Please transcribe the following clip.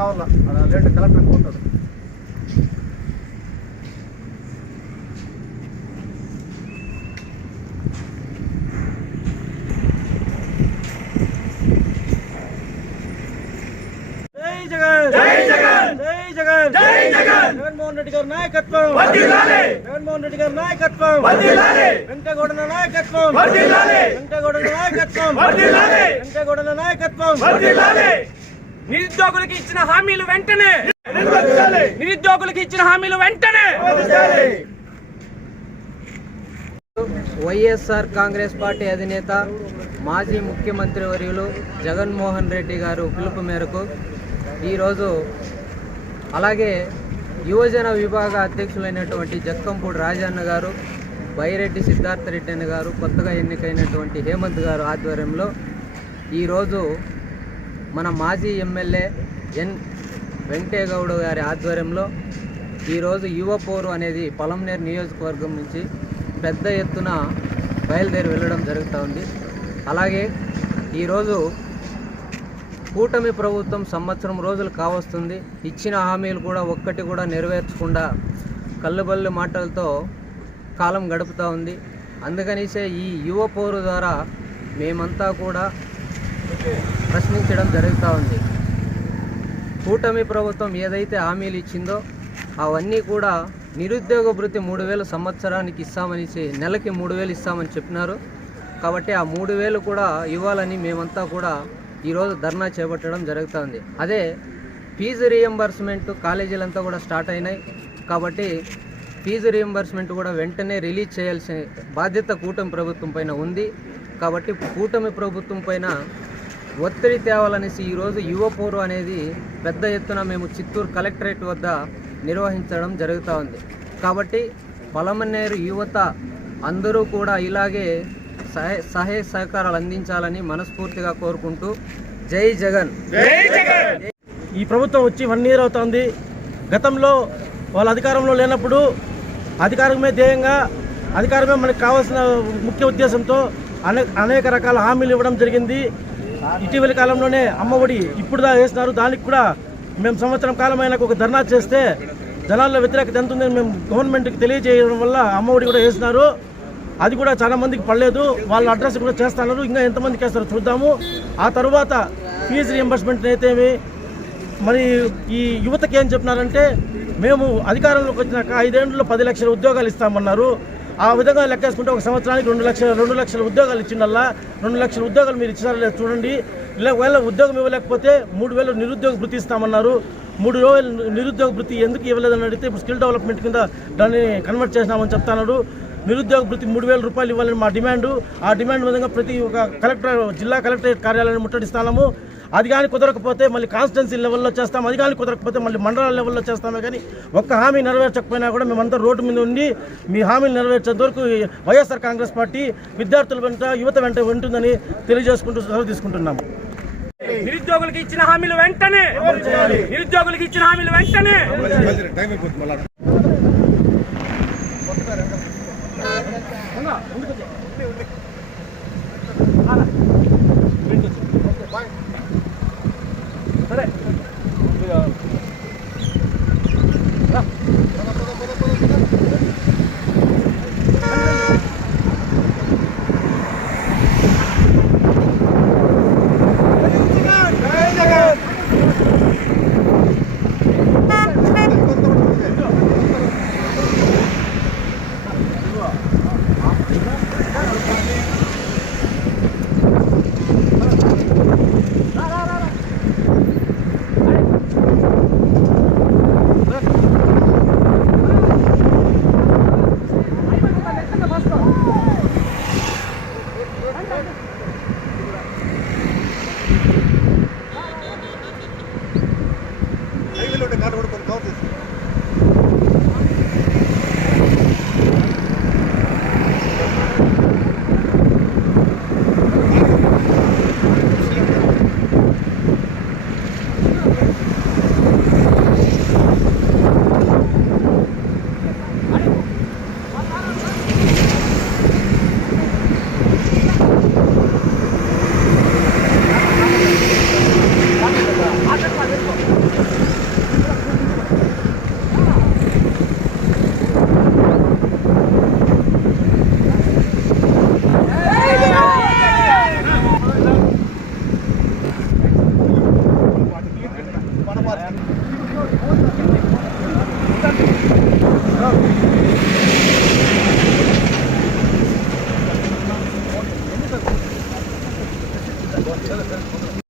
కావాలా rate collector పోతాడు జగన్మోహన్ రెడ్డి గారి నాయకత్వం జగన్మోహన్ రెడ్డి గారి నాయకత్వం వెంకటగౌడ నాయకత్వం వెంకటగౌడ నాయకత్వం వెంకటగౌడ నాయకత్వం నిరుద్యోగులకు ఇచ్చిన హామీలు వెంటనే! నిరుద్యోగులకు ఇచ్చిన హామీలు వెంటనే! వైఎస్ఆర్ కాంగ్రెస్ పార్టీ అధినేత మాజీ ముఖ్యమంత్రి వర్యులు జగన్మోహన్ రెడ్డి గారు పిలుపు మేరకు ఈరోజు అలాగే యువజన విభాగ అధ్యక్షులైనటువంటి జక్కంపూడి రాజన్న గారు బైరెడ్డి సిద్ధార్థ రెడ్డి గారు కొత్తగా ఎన్నికైనటువంటి హేమంత్ గారు ఆధ్వర్యంలో ఈరోజు మన మాజీ ఎమ్మెల్యే ఎన్ వెంకటేగౌడ గారి ఆధ్వర్యంలో ఈరోజు యువపోరు అనేది పొలంనేరు నియోజకవర్గం నుంచి పెద్ద ఎత్తున బయలుదేరి వెళ్ళడం జరుగుతూ ఉంది. అలాగే ఈరోజు కూటమి ప్రభుత్వం సంవత్సరం రోజులు కావస్తుంది. ఇచ్చిన హామీలు కూడా ఒక్కటి కూడా నెరవేర్చకుండా కళ్ళబల్లి మాటలతో కాలం గడుపుతూ ఉంది. అందుకనిసే ఈ యువ పోరు ద్వారా మేమంతా కూడా ప్రశ్నించడం జరుగుతూ ఉంది. కూటమి ప్రభుత్వం ఏదైతే హామీలు ఇచ్చిందో అవన్నీ కూడా నిరుద్యోగ భృతి మూడు వేలు సంవత్సరానికి ఇస్తామని నెలకి మూడు వేలు ఇస్తామని చెప్పినారు. కాబట్టి ఆ మూడు వేలు కూడా ఇవ్వాలని మేమంతా కూడా ఈరోజు ధర్నా చేపట్టడం జరుగుతుంది. అదే ఫీజు రీఎంబర్స్మెంట్ కాలేజీలంతా కూడా స్టార్ట్ అయినాయి. కాబట్టి ఫీజు రీఎంబర్స్మెంట్ కూడా వెంటనే రిలీజ్ చేయాల్సిన బాధ్యత కూటమి ప్రభుత్వం పైన ఉంది. కాబట్టి కూటమి ప్రభుత్వం పైన ఒత్తిడి తేవాలనేసి ఈరోజు యువ పోరు అనేది పెద్ద ఎత్తున మేము చిత్తూరు కలెక్టరేట్ వద్ద నిర్వహించడం జరుగుతూ ఉంది. కాబట్టి పొలమనేరు యువత అందరూ కూడా ఇలాగే సహాయ సహాయ సహకారాలు అందించాలని మనస్ఫూర్తిగా కోరుకుంటూ జై జగన్. ఈ ప్రభుత్వం వచ్చి వన్ ఇయర్ అవుతోంది. గతంలో వాళ్ళ అధికారంలో లేనప్పుడు అధికారమే ధ్యేయంగా అధికారమే మనకు కావాల్సిన ముఖ్య ఉద్దేశంతో అనేక అనేక రకాల హామీలు ఇవ్వడం జరిగింది. ఇటీవలి కాలంలోనే అమ్మఒడి ఇప్పుడు దా వేసినారు దానికి కూడా మేము సంవత్సరం కాలమైన ఒక ధర్నా చేస్తే జనాల్లో వ్యతిరేకత ఎంత ఉందని మేము గవర్నమెంట్కి తెలియజేయడం వల్ల అమ్మఒడి కూడా వేసినారు అది కూడా చాలా మందికి పడలేదు. వాళ్ళ అడ్రస్ కూడా చేస్తున్నారు ఇంకా ఎంతమందికి వేస్తారో చూద్దాము. ఆ తర్వాత ఫీజు రియంబర్స్మెంట్ అయితేమి మరి ఈ యువతకి ఏం చెప్పినారంటే మేము అధికారంలోకి వచ్చినాక ఐదేళ్ళలో పది లక్షల ఉద్యోగాలు ఇస్తామన్నారు. ఆ విధంగా లెక్కేసుకుంటే ఒక సంవత్సరానికి రెండు లక్షల రెండు లక్షల ఉద్యోగాలు ఇచ్చిండల్లా రెండు లక్షల ఉద్యోగాలు మీరు ఇచ్చారో చూడండి. ఇలా ఒకవేళ ఉద్యోగం ఇవ్వలేకపోతే మూడు వేలు నిరుద్యోగ వృత్తి ఇస్తామన్నారు. మూడు వేలు నిరుద్యోగ వృత్తి ఎందుకు ఇవ్వలేదని అడిగితే ఇప్పుడు స్కిల్ డెవలప్మెంట్ కింద దాన్ని కన్వర్ట్ చేసినామని చెప్తున్నారు నిరుద్యోగ వృత్తి మూడు వేల రూపాయలు ఇవ్వాలని మా డిమాండ్. ఆ డిమాండ్ విధంగా ప్రతి ఒక కలెక్టర్ జిల్లా కలెక్టరేట్ కార్యాలయాన్ని ముట్టడిస్తాము అది కానీ కుదరకపోతే మళ్ళీ కాన్స్టిట్యున్సీ లెవెల్లో చేస్తాం అది కానీ కుదరకపోతే మళ్ళీ మండలాల లెవెల్లో చేస్తామే కానీ ఒక్క హామీ నెరవేర్చకపోయినా కూడా మేమంతా రోడ్డు మీద ఉండి మీ హామీలు నెరవేర్చేంత వరకు వైఎస్ఆర్ కాంగ్రెస్ పార్టీ విద్యార్థుల వెంట యువత వెంట ఉంటుందని తెలియజేసుకుంటూ సెలవు తీసుకుంటున్నాము నిరుద్యోగులకు ఇచ్చిన హామీలు వెంటనే! నిరుద్యోగులకు ఇచ్చిన హామీలు వెంటనే!